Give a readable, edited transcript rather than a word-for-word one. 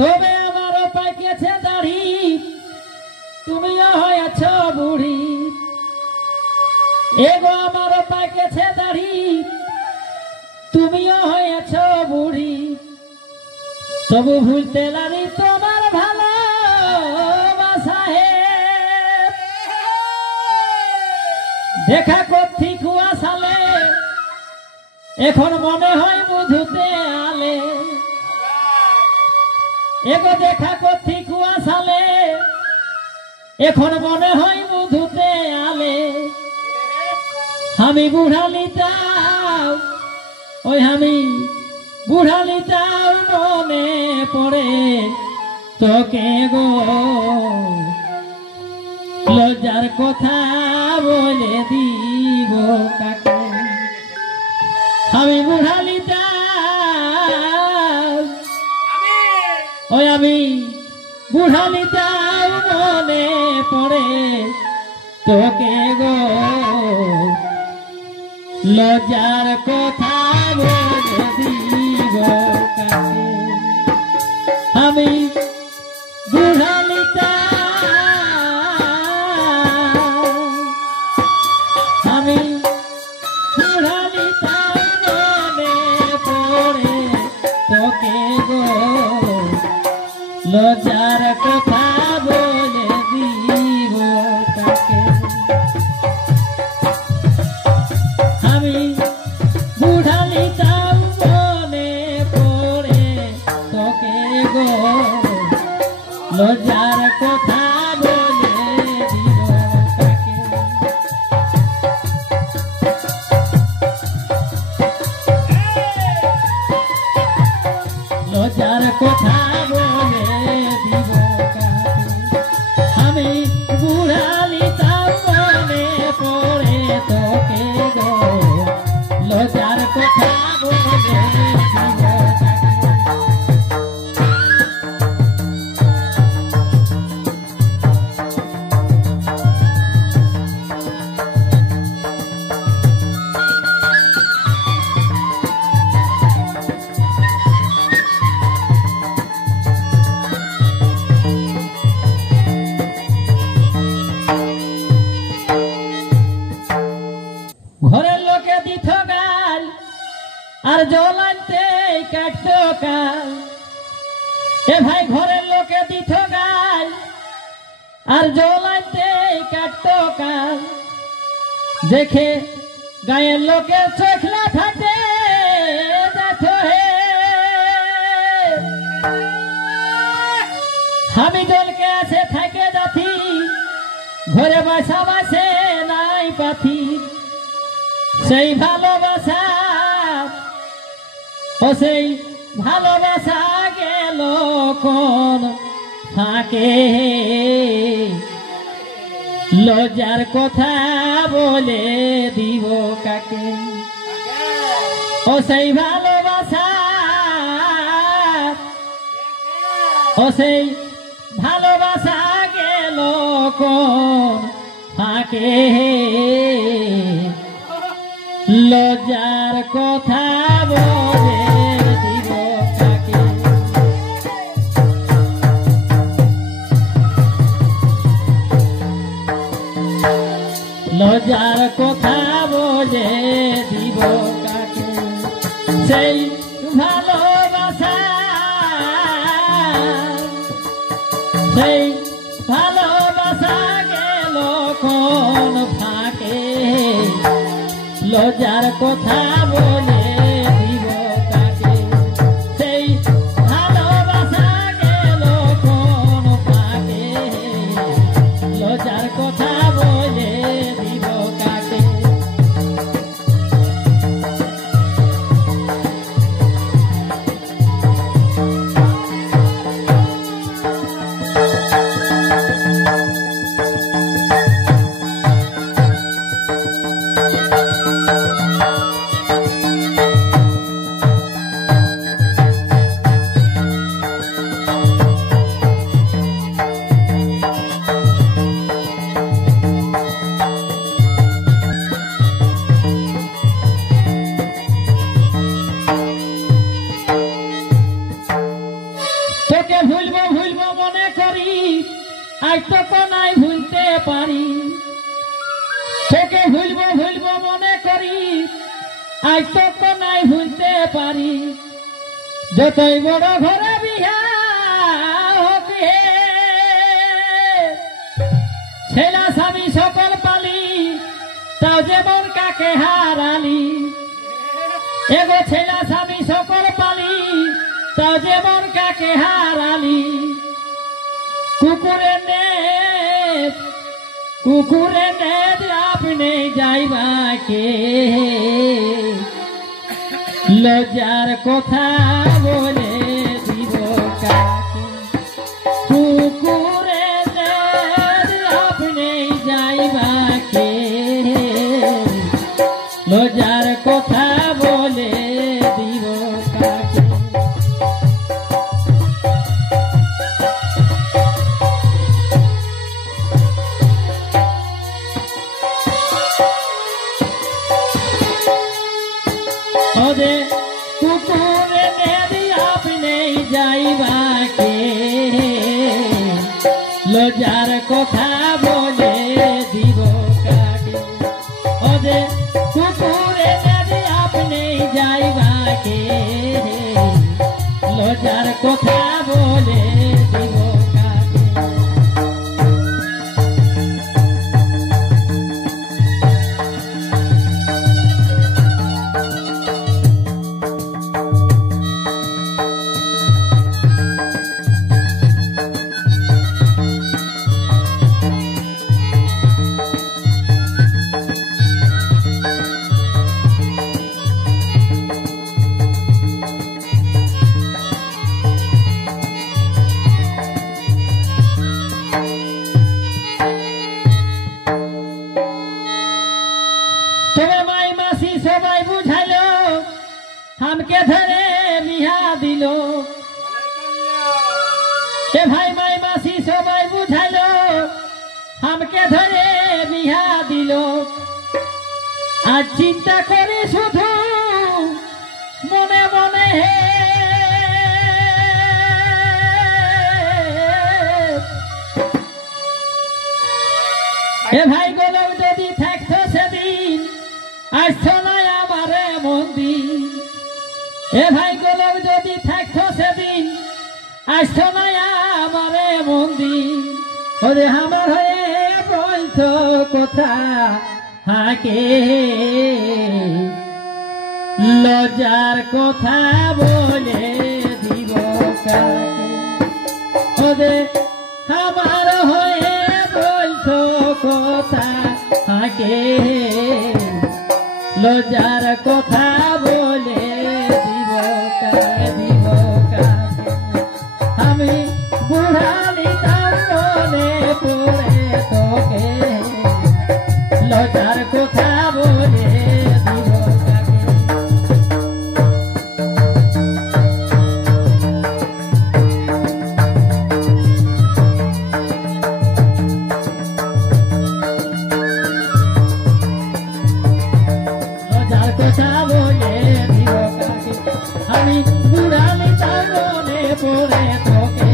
তবে আমারও পাইকেছে দাড়ি, তুমিও হয়েছ বুড়ি। এগো আমারও পাইকেছে দাড়ি, তুমিও হয়েছ বুড়ি। তবু ভুলতে লারি তোমার ভালোবাসা হে। দেখা করছি কুয়াশালে, এখন মনে হয় মধুতে আলে। এগো দেখা করছি কুয়াশালে, এখন মনে হয় মধুতে আলে। আমি বুড়ালিটাও, ওই আমি বুড়ালিটাও মনে পড়ে তোকে গো। লজ্জার কথা বলে দিব কাকে। আমি বুড়ালিটাও, ওই আমি বুড়ালিটাও মনে পড়ে তোকে গো। লজ্জার কথা বলে দিব কাকে। আমি বুড়ালিটাও, আমি বুড়ালিটাও মনে পড়ে তোকে গো। লজ্জার কথা বলে দিব কাকে। আমি বুড়ালিটাও মনে পড়ে তোকে গো। লজ্জার কথা বলে দিব কাকে। লজ্জার কথা বলে দিব কাকে। আমি বুড়ালিটাও মনে পড়ে তোকে গো। লজ্জার কথা বলে দিব কাকে। ঘরের লোকে দিত গাল, আর জ্বলাইতে কাটতো কাল। এ ভাই ঘরের লোকে দিত গাল, আর জ্বলাইতে কাটতো কাল। দেখে গায়ের লোকের চোখলা থাকে যেত হে। আমি জলকে আছে থাকে যাতি, ঘরে বাসা বাসে নাই পাথি। সেই ভালোবাসা, ও সেই ভালোবাসা গেল কোন ফাঁকে। লজ্জার কথা বলে দিব কাকে। ও সেই ভালোবাসা, ও সেই ভালোবাসা গেল কোন ফাঁকে। লজ্জার কথা বলে দিব কাকে। লজ্জার কথা বলে দিব কাকে। সেই ভালোবাসা, সেই ভালোবাসা গেল কোন ফাঁকে। লজ্জার কথা বলে দিব কাকে। সেই ভালোবাসা গেল কোন ফাঁকে। লজ্জার কথা বলে দিব কাকে। তোকে ভুলবো ভুলবো মনে করি আজ তো নাই ভুলতে পারি তোকে ভুলবো ভুলবো মনে করি আজ তো নাই ভুলতে পারি যতই বড় ঘরে বিহা হোক ছেলা স্বামী সকল পালি তাও যেমন কাকে হারালি এগো ছেলা স্বামী সকল পালি তাও যেমন কাকে হারালি কুকুরে নেদ আপনি যাইবাকে লজ্জার কথা বলে দিব কাকে কুকুরে নেদ আপনি যাইবাকে লজ্জার কথা বলে দিব কাকে ওদে কুকুরে নেদি আপনি যাইবাকে লজ্জার কথা বলে দিব কাকে ওদে কুকুরে নেদি আপনি যাইবাকে লজ্জার কথা বলে দিব কাকে সবাই বুঝাইলো हमके धरे बिहा दिलो ए भाई माई मासी सबाई बुझाइलो हमके धरे बिहा दिलो आज चिंता करे शुधु मने मने हे ए भाई गोलो যদি থাকতো সেদিন আসতো না আমারে মন্দির এ ভাই গোলাম যদি থাকতো সেদিন আসতো না আমারে মন্দির ওরে আমার হয়ে বলতো কথা হাকে লজ্জার কথা বলে দিব কাকে ওরে আমার হয়ে বলতো কথা হাকে লজ্জার কথা বলে দিব কাকে আমি বুড়ালি তার মনে পড়ে তোকে লজ্জার কথা বলে দিব কাকে কথা বলে দিব কাকে আমি বুড়ালি তার মনে পড়ে তোকে